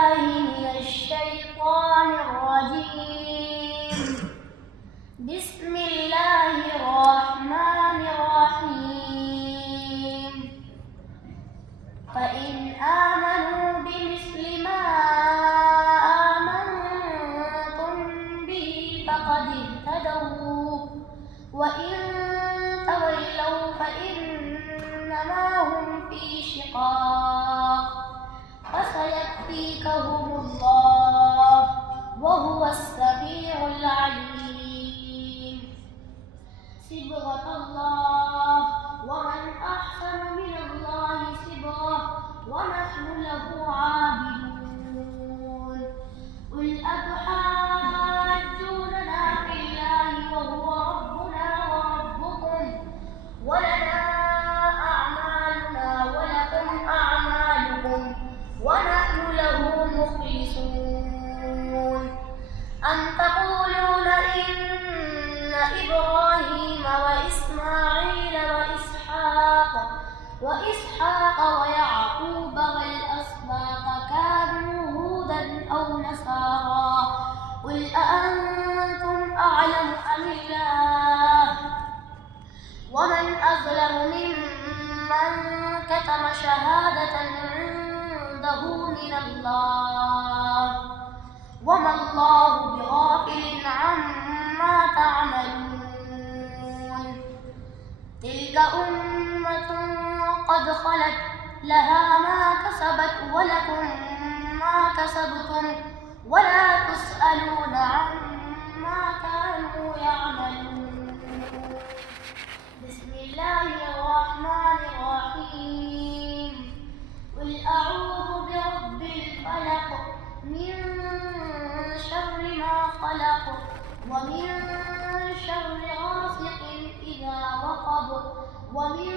من الشيطان الرجيم. بسم الله الرحمن الرحيم. فإن آمنوا بمثل ما آمنتم به فقد اهتدوا، وإن تولوا فإنما هم في شقاق، فسيكفيكهم الله وهو السميع العليم. صبغة الله، ومن أحسن من الله صبغة، ونحن له عابدون. قل أتحاجوننا في الله وهو ربنا وربكم، ولنا أعمالنا ولكم أعمالكم، ونحن له مخلصون. أم تقولون إن إبراهيم وإسماعيل وإسحاق ويعقوب والأسباط كانوا هودا أو نصارى؟ قل أأنتم أعلم أم الله؟ ومن أظلم ممن كتم شهادة عنده من الله، وما الله بغافل عما تعملون. تلك أمة قد خلت، لها ما كسبت ولكم ما كسبتم، ولا تسألون عما كانوا يعملون. بسم الله الرحمن الرحيم. قل أعوذ برب الفلق، من شر ما خلق، ومن شر غاسق إذا وقب، ومن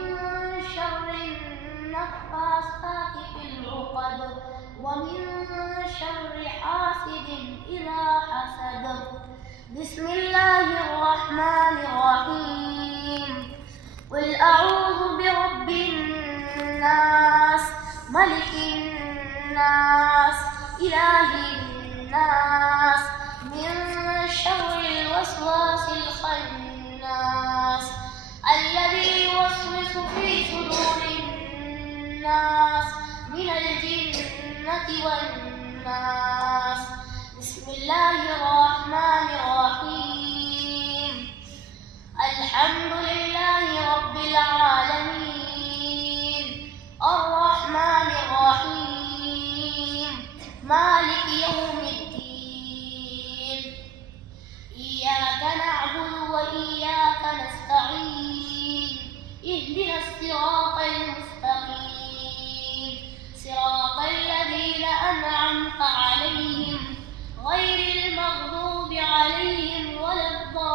شر النفاثات في العقد، ومن شر حاسد إذا حسد. بسم الله الرحمن الرحيم. قل أعوذ برب الناس، ملك الناس، إله الناس، من شر الوسواس الخناس، الذي يوسوس في صدور الناس من الجنة والناس. بسم الله الرحمن الرحيم. الحمد لله رب العالمين، الرحمن الرحيم، مالك يوم الدين. إياك نعبد وإياك نستعين، اهدنا الصراط المستقيم، صراط الذين أنعمت عليهم غير المغضوب عليهم ولا الضالين.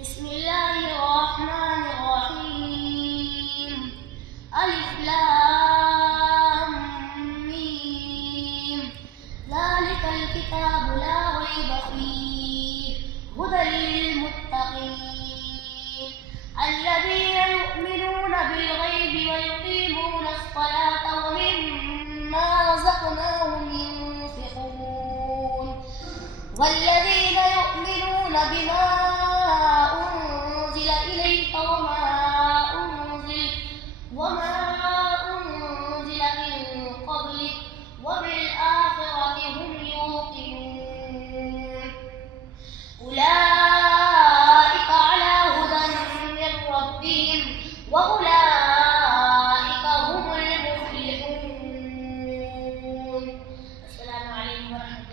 بسم الله الرحمن الرحيم. ألف لام ميم، ذلك الكتاب لا ريب فيه، هدى للمتقين الذين يؤمنون بالغيب ويقيمون الصلاة ومما رزقناهم ينفقون، والذين يؤمنون بما أنزل إليك وما أنزل من قبلك وبالآخرة هم يوقنون. أولئك على هدى من ربهم، وأولئك هم المفلحون. السلام عليكم ورحمة الله.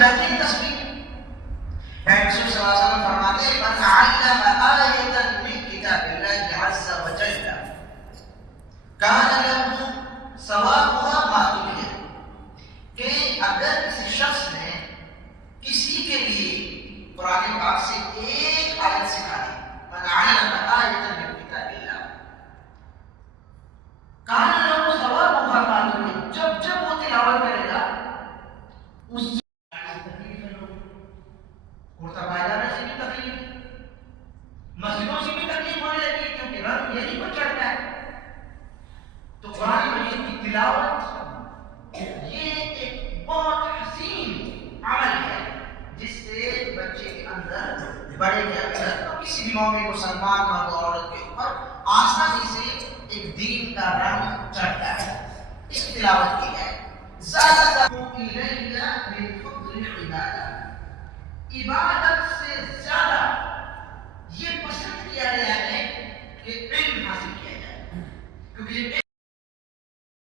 بہترین تصویر رسول صلی اللہ علیہ وسلم فرماتے ہیں من علم آیتا من کتاب اللہ عز وجل کان له ثوابها ما تبیہ، کہ اگر کسی شخص نے کسی کے لیے قرآن پاک سے ایک آیت سکھا دی، من علم آیتا من کتاب اللہ کان له ثوابها ما تبیہ، جب جب وہ تلاوت کرے گا اس سے بھی تکلیف، مسجدوں سے بھی تکلیف ہونے لگی کیونکہ رنگ یہی پر چڑھتا ہے۔ تو قرآن مجید کی تلاوت یہ ایک بہت حسین عمل ہے جس سے بچے کے اندر بڑے کے اندر تو کسی بھی مومن کو مسلمان مرد اور عورت کے اوپر آسانی سے ایک دین کا رنگ چڑھتا ہے۔ اس کی تلاوت کی ہے زیادہ من فضل عبادت، عبادت سے